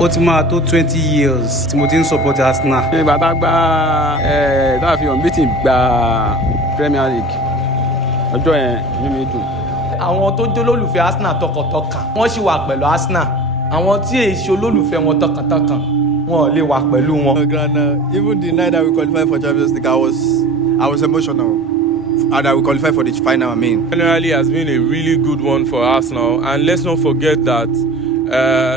Ó ti máa tó 20 years tí mo ti ń support Arsenal. Ìgbà tá a gba tá a fi hàn meeting gba Premier League ọjọ́ yẹn inú mi dùn. Àwọn tó jẹ́ olólùfẹ́ Arsenal tọkàntọkàn wọ́n sì wà pẹ̀lú Arsenal. Àwọn tí èyí ṣe olólùfẹ́ wọn tọkàntọkàn wọn ò lè wà pẹ̀lú wọn. Even the night that we qualified for Champions League, I was emotional. And that we qualified for the final, Generally has been a really good one for Arsenal, and let's not forget that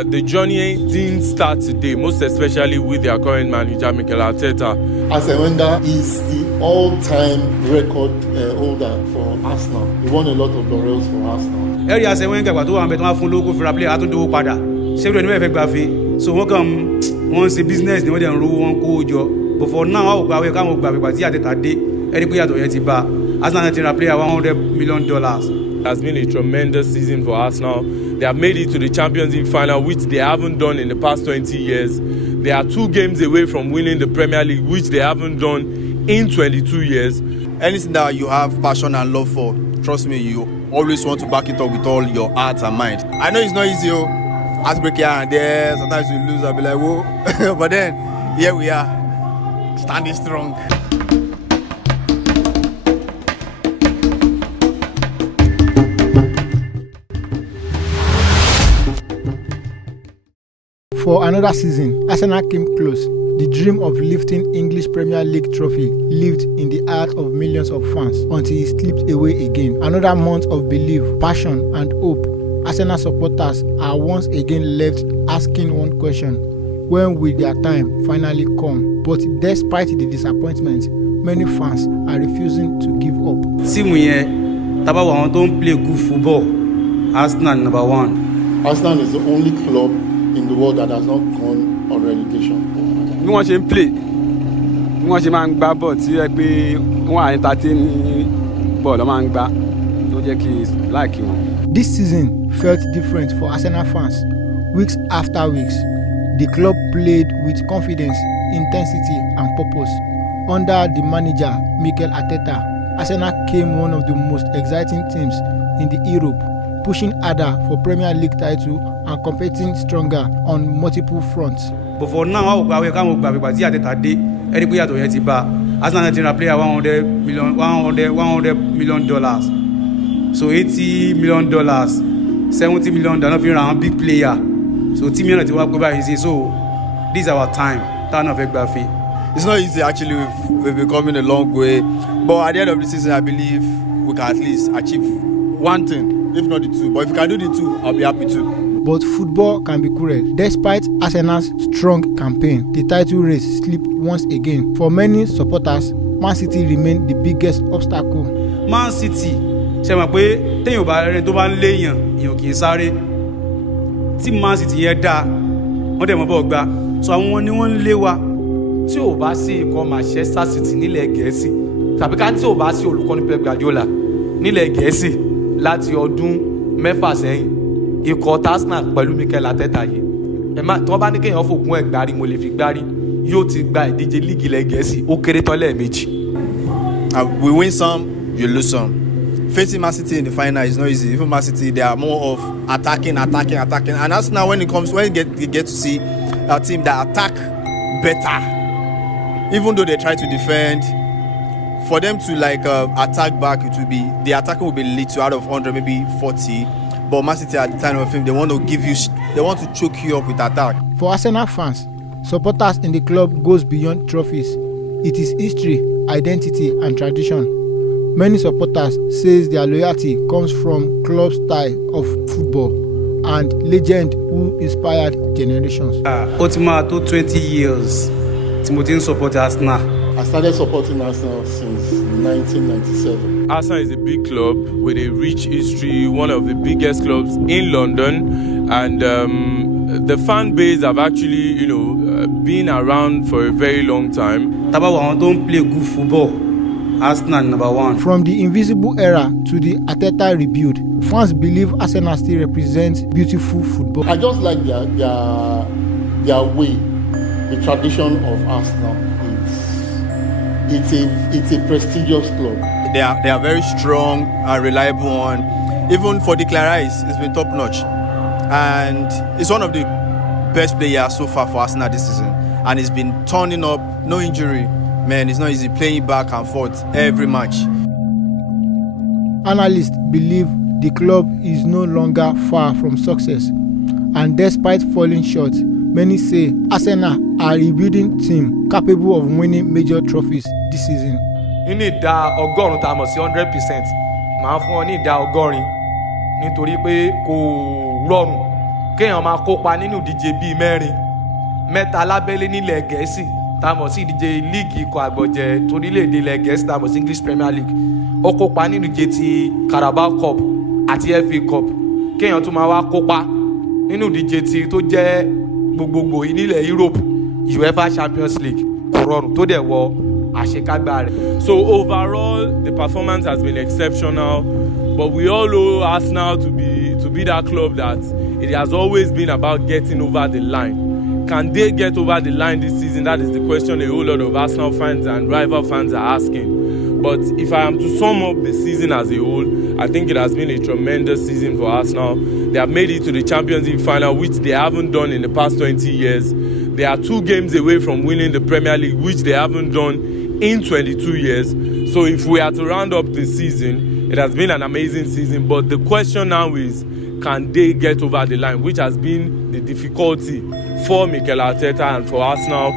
the journey didn't start today, most especially with their current manager, Mikel Arteta. Arsene Wenger is the all-time record holder for Arsenal. He won a lot of laurels for Arsenal. Ẹ̀rí Arsene Wenger gbà tó wà ń bẹ tó máa fún lóko fúnra player àtúndówó padà. Ṣé ìròyìn mẹ́fẹ̀ẹ́ gbà fi? So wọ́n ṣe business ni wọ́n dẹ̀ ń rówó wọn kó jọ. But for now, àwọn ògbà káwọn ògbà pípa tí Arteta dé, ẹ̀rí pé yàtọ̀ yẹn ti bá. Arsenal ti ra player $100 million. It has been a tremendous season for Arsenal. They have made it to the Champions League final, which they haven't done in the past 20 years. They are 2 games away from winning the Premier League, which they haven't done in 22 years. Anything that you have passion and love for, trust me, you always want to back it up with all your heart and mind. I know it's not easy, heartbreak here and there. Sometimes you lose, I'll be like, whoa. But then, here we are, standing strong. For another season, Arsenal came close. The dream of lifting English Premier League trophy lived in the heart of millions of fans until it slipped away again. Another month of belief, passion and hope. Arsenal supporters are once again left asking one question: when will their time finally come? But despite the disappointment, many fans are refusing to give up. Tíìmù yẹn, tá bá wo àwọn tó ń play good football, Arsenal number 1. Arsenal is the only club in the world that has not gone on relegation. Bí wọ́n ṣe ń play, bí wọ́n ṣe máa ń gbá bọ́ọ̀ tí ẹ pé wọ́n à entertain bọ́ọ̀ lọ́ máa ń gbá tó jẹ́ kí láìkí wọn. This season felt different for Arsenal fans. Weeks after weeks, the club played with confidence, intensity and purpose. Under the manager Mikel Arteta, Arsenal became one of the most exciting teams in the Europe, pushing harder for Premier League title and competing stronger on multiple fronts. But for now, àwọn ògbà káwọn ògbà pípa tí Arteta dé, ẹ̀rí pé yàtọ̀ yẹn ti bá. Arsenal ti ra player $100 million. So $80 million, $70 million náà fi ra àwọn big player. So team yẹn náà ti wá pé báyìí sí. So this is our time. Táwọn náà fẹ́ gbà fi. It's not easy, actually. We've been coming a long way. But at the end of the season, I believe we can at least achieve one thing, if not the 2. But if we can do the 2, I'll be happy too. But football can be cruel. Despite Arsenal's strong campaign, the title race slipped once again. For many supporters, Man City remained the biggest obstacle. Man City, ṣe mọ̀ pé téèyàn bá rẹ̀ tó bá ń léèyàn, èèyàn kì í sáré. Tí Man City yẹn dáa, wọ́n dẹ̀ mọ́ bọ́ gbá. So àwọn ni wọ́n ń lé wa. Tí ò bá sí ikọ̀ Manchester City nílẹ̀ Gẹ̀ẹ́sì tàbí ká tí ò bá sí olùkọ́ni Pep Guardiola nílẹ̀ Gẹ̀ẹ́sì láti ọdún 6 sẹ́yìn, ikọ̀ Arsenal pẹ̀lú Mikel Arteta yìí tí wọ́n bá ní kéèyàn fògùn ẹ̀ gbárí mo lè fi gbárí yóò ti gba ìdíje líìgì ilẹ̀ Gẹ̀ẹ́sì ó kéré tán lẹ́ẹ̀mejì. We win some, you lose some. Facing Man City in the final is not easy. Even Man City, they are more of attacking. And Arsenal, when you get to see a team that attack better, even though they try to defend, for them to attack back, it will be the attacking will be little out of 100, maybe 40. But Man City at the time of him, they want to choke you up with attack. For Arsenal fans, supporters in the club goes beyond trophies. It is history, identity and tradition. Many supporters says their loyalty comes from club style of football and legend who inspired generations. Ó ti máa tó 20 years tí mo ti ń support Arsenal. I started supporting Arsenal since 1997. Arsenal is a big club with a rich history, one of the biggest clubs in London, and the fan base have actually, been around for a very long time. Tá bá wo àwọn tó ń play good football, Arsenal number 1. From the invisible era to the Arteta rebuild, fans believe Arsenal still represents beautiful football. I just like their way, the tradition of Arsenal. It's a prestigious club. They are very strong and reliable one. Even for the Rice, it's been top notch, and it's one of the best player so far for Arsenal this season, and he's been turning up, no injury. Man, it's not easy playing back and forth every match. Analysts believe the club is no longer far from success, and despite falling short, many say Arsenal are a rebuilding team capable of winning major trophies this season. nínú ìdá ọgọ́rùn-ún tá a mọ̀ sí 100% máa fún ọ ní ìdá ọgọ́rin nítorí pé kò rọrùn kéèyàn máa kópa nínú ìdíje bíi mẹ́ta lábẹ́lé nílẹ̀ gẹ̀ẹ́sì tá a mọ̀ sí ìdíje líìgì ikọ̀ àgbọ̀jẹ̀ torílẹ̀-èdè ilẹ̀ gẹ̀ẹ́sì tá a mọ̀ sí English Premier League ó kópa nínú ìdíje ti Carabao Cup àti FA Cup kéèyàn tún máa wá kópa nínú ìdíje ti tó jẹ́ gbogbogbò nílẹ̀ Europe UEFA Champions League kò rọrùn tó dẹ̀ wọ àṣekágbá rẹ̀. So overall, the performance has been exceptional, but we all know Arsenal to be that club that it has always been about getting over the line. Can they get over the line this season? That is the question a whole lot of Arsenal fans and rival fans are asking. But if I am to sum up the season as a whole, I think it has been a tremendous season for Arsenal. They have made it to the Champions League final, which they haven't done in the past 20 years. They are 2 games away from winning the Premier League, which they haven't done in 22 years. So if we are to round up the season, it has been an amazing season. But the question now is, can they get over the line, which has been the difficulty for Mikel Arteta and for Arsenal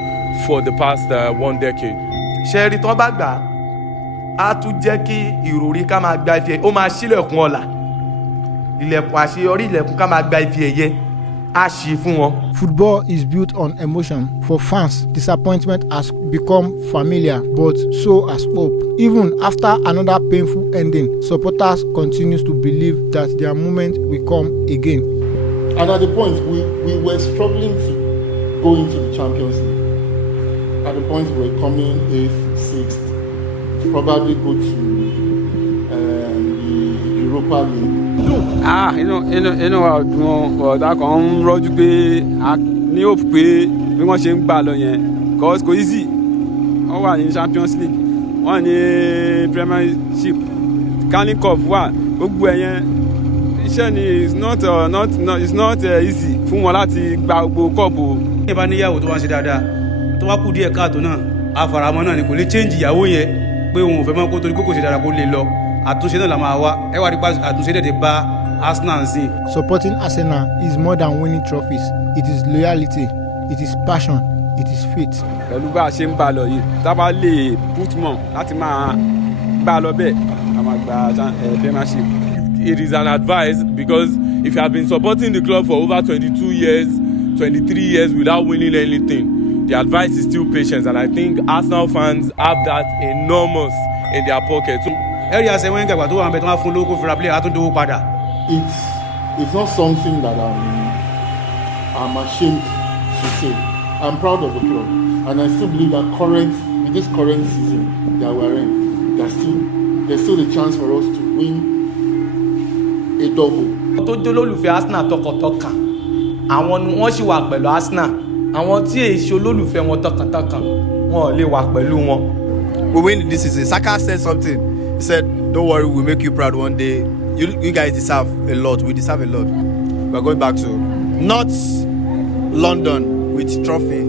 for the past 1 decade. ṣẹ́ẹ̀rì tán bá gbà á tún jẹ́ kí ìròrí ká máa gba ife ó máa ṣílẹ̀kùn ọ̀la ilẹ̀kùn àṣeyọrí ilẹ̀kùn ká máa gba ife ẹ̀yẹ á ṣí fún wọn. Football is built on emotion. For fans, disappointment has become familiar, but so has hope. Even after another painful ending, supporters continue to believe that their moment will come again. And at the point, we were struggling to go into the Champions League. At the point we were coming 8th, 6th, probably go to the Europa League. inú wa dùn ọ̀dà kan ń rọ́jú pé a ní hope pé bí wọ́n ṣe ń gbà lọ yẹn cause kò easy wọ́n wà ní Champions League wọ́n ní Premiership Carling Cup wà gbogbo ẹ̀yẹn iṣẹ́ ni it's not easy fún wọn láti gba gbogbo cup o. ní ìbá níyàwó tó wá ń ṣe dáadáa tó wá kú díẹ̀ káàtó náà àfàràmọ́ náà ni kò lè change ìyàwó yẹn pé òun ò fẹ́ mọ́ kó torí pé kò ṣe dáadáa kó lè lọ àtúnṣe náà la máa wá ẹ wá rí pa àtúnṣe dẹ̀ ti bá Arsenal sí. Supporting Arsenal is more than winning trophies. It is loyalty, it is passion, it is faith. pẹ̀lú bá a ṣe ń bá a lọ yìí tá a bá lè put more láti máa bá a lọ bẹ́ẹ̀ a máa gba Premiership. It is an advice because if you have been supporting the club for over 22 years, 23 years without winning anything, the advice is still patience, and I think Arsenal fans have that enormous in their pocket. ẹ̀rí àṣẹ wẹ́n gàgbà tó wà ń bẹ tó máa fún lówó kó fira player àtúndówó padà. It's not something that I'm ashamed to say. I'm proud of the club, and I still believe that with this current season that we're in, there's still a chance for us to win a double. tó jẹ́ olólùfẹ́ Arsenal tọkàntọkàn àwọn ni wọ́n sì wà pẹ̀lú Arsenal àwọn tí èyí ṣe olólùfẹ́ wọn tọkàntọkàn wọn ò lè wà pẹ̀lú wọn. We win this season. Saka said something. He said, "Don't worry, we'll make you proud one day. You guys deserve a lot. We deserve a lot. We're going back to not London with trophy.